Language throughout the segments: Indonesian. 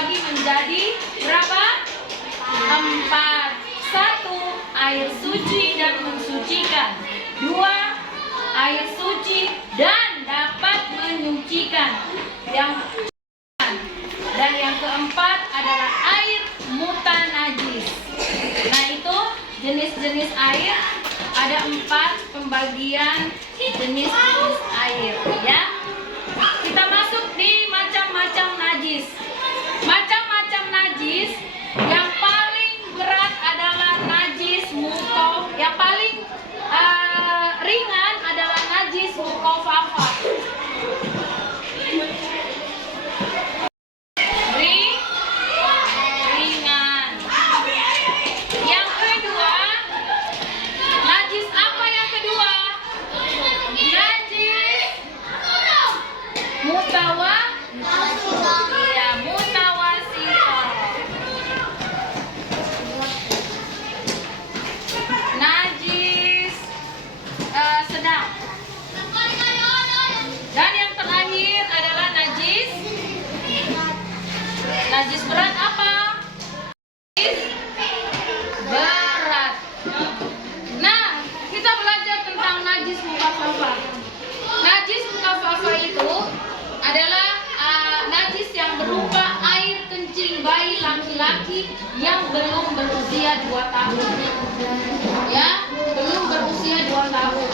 dibagi menjadi berapa? 4. 1. Air suci dan mensucikan. 2. Air suci dan dapat menyucikan. Dan yang keempat adalah air mutanajis. Nah, itu jenis-jenis air. Ada 4 pembagian jenis-jenis air, ya. Kita masuk di macam-macam najis. Macam-macam najis, yang paling berat adalah najis mukof. Yang paling ringan adalah najis mukofafah. Ringan. Yang kedua, najis apa yang kedua? Najis mutawasito. Najis sedang. Dan yang terakhir adalah najis berat apa? Berat. Nah, kita belajar tentang najis mukafafah. Najis mukafafah itu adalah najis yang berupa air kencing bayi laki-laki yang belum berusia 2 tahun. Ya, belum berusia 2 tahun.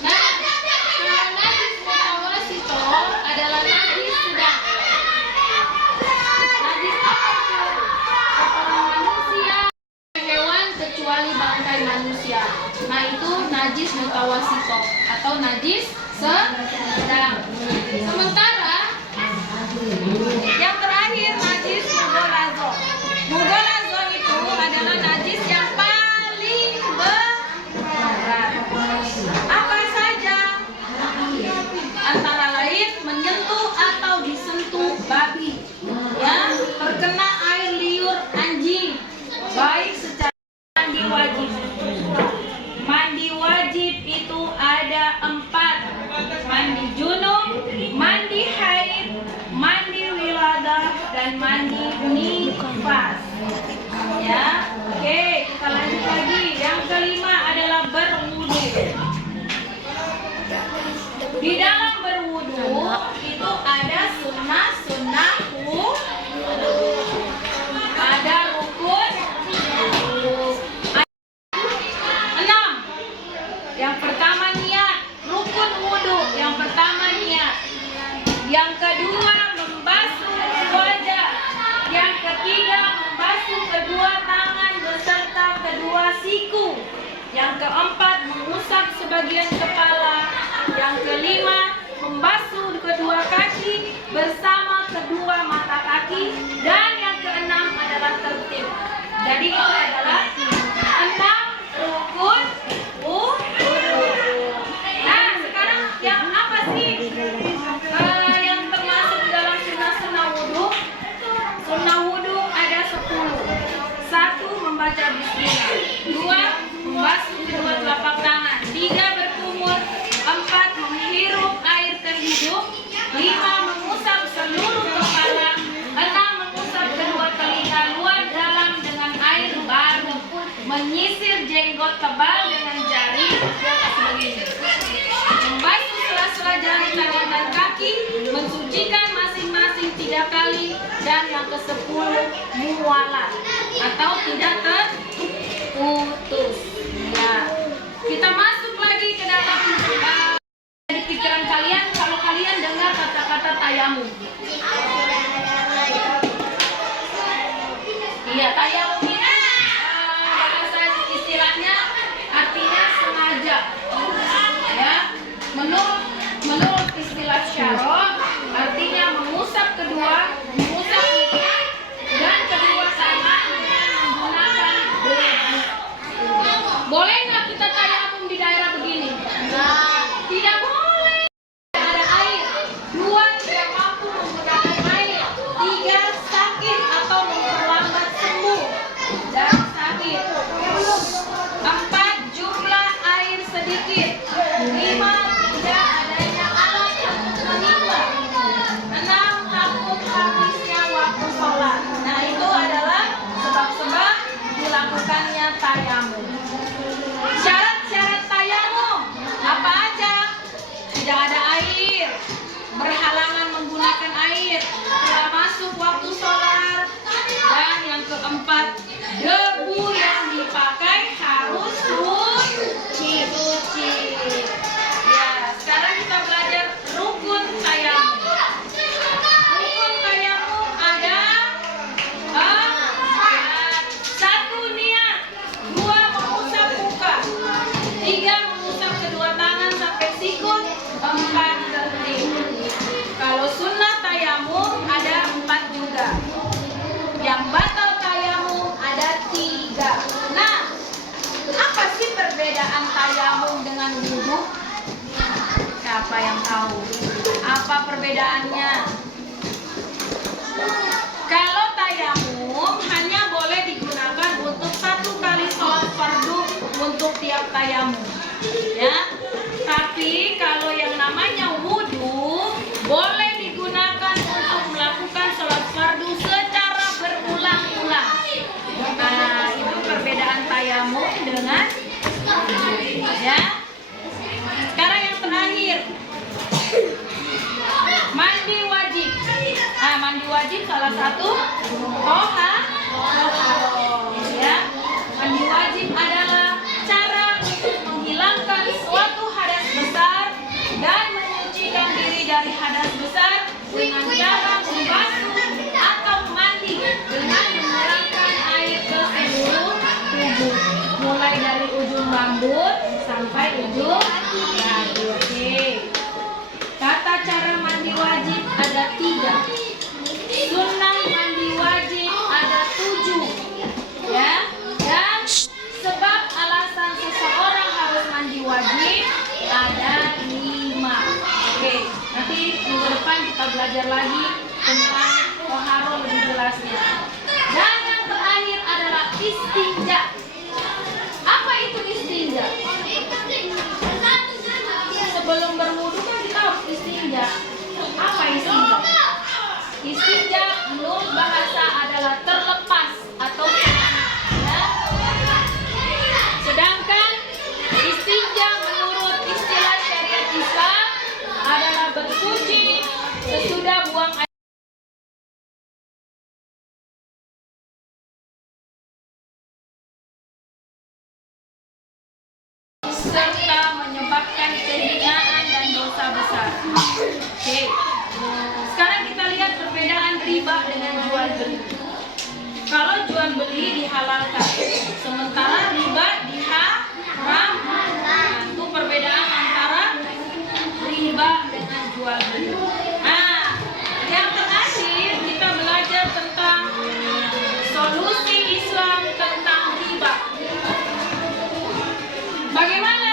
Nah, kalau najis mutawasito adalah najis sedang. Najis apa itu? Kotoran manusia, hewan kecuali bangkai manusia. Nah, itu najis mutawasito atau najis sedang. Sementara yang terakhir najis mughalazah. Mughalazah itu adalah najis yang paling berat. Apa saja? Antara lain menyentuh atau disentuh babi, ya, terkena air liur anjing, baik secara mandi wajib. Mandi wajib itu ada 4. Mandi junub, mandi haid, mandi wiladah, dan mandi nifas. Ya, oke, kita lanjut lagi. Yang kelima adalah berwudu. Di dalam berwudu itu ada sunnah wudu, ada rukun wudu. 6. Yang pertama niat, rukun wudu. Yang pertama niat. Yang kedua membasuh wajah. Yang ketiga membasuh kedua tangan beserta kedua siku. Yang keempat mengusap sebagian kepala. Yang kelima membasuh kedua kaki bersama kedua mata kaki. Dan yang keenam adalah tertib. Jadi itu adalah 6 rukun wudu. Nah, sekarang yang apa sih yang termasuk dalam sunnah wudu? Sunnah wudu ada 10. 1. Membaca bismillah. 2. Membasuh kedua telapak tangan. 3. Berkumur. 4. Menghirup air ke hidung. 5. Mengusap seluruh kepala. 6. Mengusap kedua telinga luar dalam dengan air baru. Menyisir jenggot tebal dengan jari membasuh sela-sela jari tangan dan kaki, mensucikan masing-masing 3 kali, dan yang ke-10 muwalat atau tidak terputus. Ya, kita masuk lagi ke dalam di pikiran kalian kalau kalian dengar kata-kata tayamum. Iya, tayamum ini bahasa istilahnya artinya sengaja. Ya, menurut istilah syarah artinya mengusap mengusap muka dan kedua tangan menggunakan debu. Boleh nggak kita tayamum di daerah begini? Tidak boleh. Ada air. 2. Tidak mampu menggunakan perbedaannya. Kalau tayamum hanya boleh digunakan untuk 1 kali sholat fardu untuk tiap tayamum, ya. Tapi kalau yang namanya wudhu boleh digunakan untuk melakukan sholat fardu secara berulang-ulang. Nah, itu perbedaan tayamum dengan wudhu, ya. Sekarang yang terakhir, mandi wajib. Nah, mandi wajib salah satu ya. Mandi wajib adalah cara untuk menghilangkan suatu hadas besar dan menyucikan diri dari hadas besar dengan cara membasuh atau mandi dengan mengerahkan air ke seluruh tubuh, mulai dari ujung rambut sampai ujung kaki. Oke. Tata cara mandi wajib ada 3. Sunnah mandi wajib ada 7, ya. Dan sebab alasan seseorang harus mandi wajib ada 5. Oke, nanti minggu depan kita belajar lagi tentang toharo lebih jelasnya. Dan yang terakhir adalah istinja. Apa itu istinja? Sebelum berwudu kan kita harus istinja. Apa istinja? Istinja menurut bahasa adalah terlepas atau ya. Sedangkan istinja menurut istilah syariat Islam adalah bersuci sesudah buang air serta menyebabkan kehinaan dan dosa besar. Oke. Sekarang kita lihat perbedaan riba dengan jual beli. Kalau jual beli dihalalkan, sementara riba diharamkan. Itu perbedaan antara riba dengan jual beli. Nah, yang terakhir kita belajar tentang solusi Islam tentang riba. Bagaimana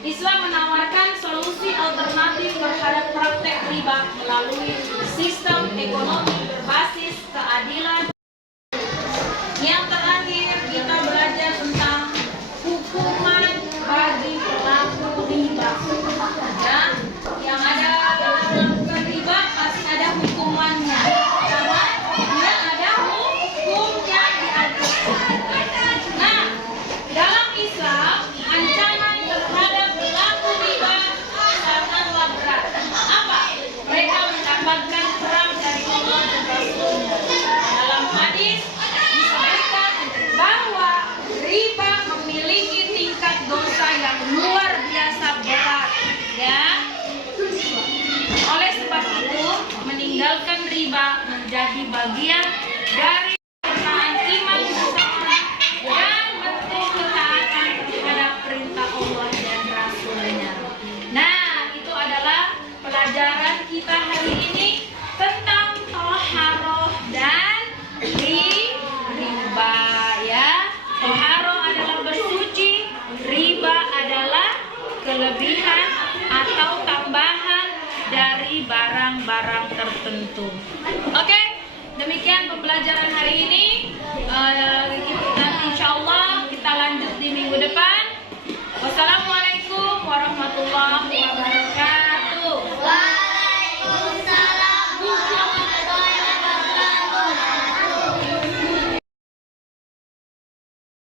Islam menawarkan solusi alternatif terhadap praktek riba melalui sistem ekonomi berbasis keadilan. Yang terakhir kita belajar tentang hukuman bagi pelaku riba. Ya, yang ada melakukan riba pasti ada hukumannya. Karena dia ada hukumnya diajukan. Nah, dalam Islam ancaman terhadap pelaku riba sangatlah berat. Apa? Mereka mendapatkan perang dari Allah dan Rasulnya. Dalam hadis disebutkan bahwa riba memiliki tingkat dosa yang luar biasa berat, ya. Oleh sebab itu, meninggalkan riba menjadi bagian dari pernyataan iman seseorang dan bentuk ketaatan terhadap perintah Allah dan Rasulnya. Nah, itu adalah pelajaran kita hari ini tentang toharoh dan riba, ya. Toharoh adalah bersuci, riba adalah kelebihan atau tambahan dari barang-barang tertentu. Oke, demikian pembelajaran hari ini.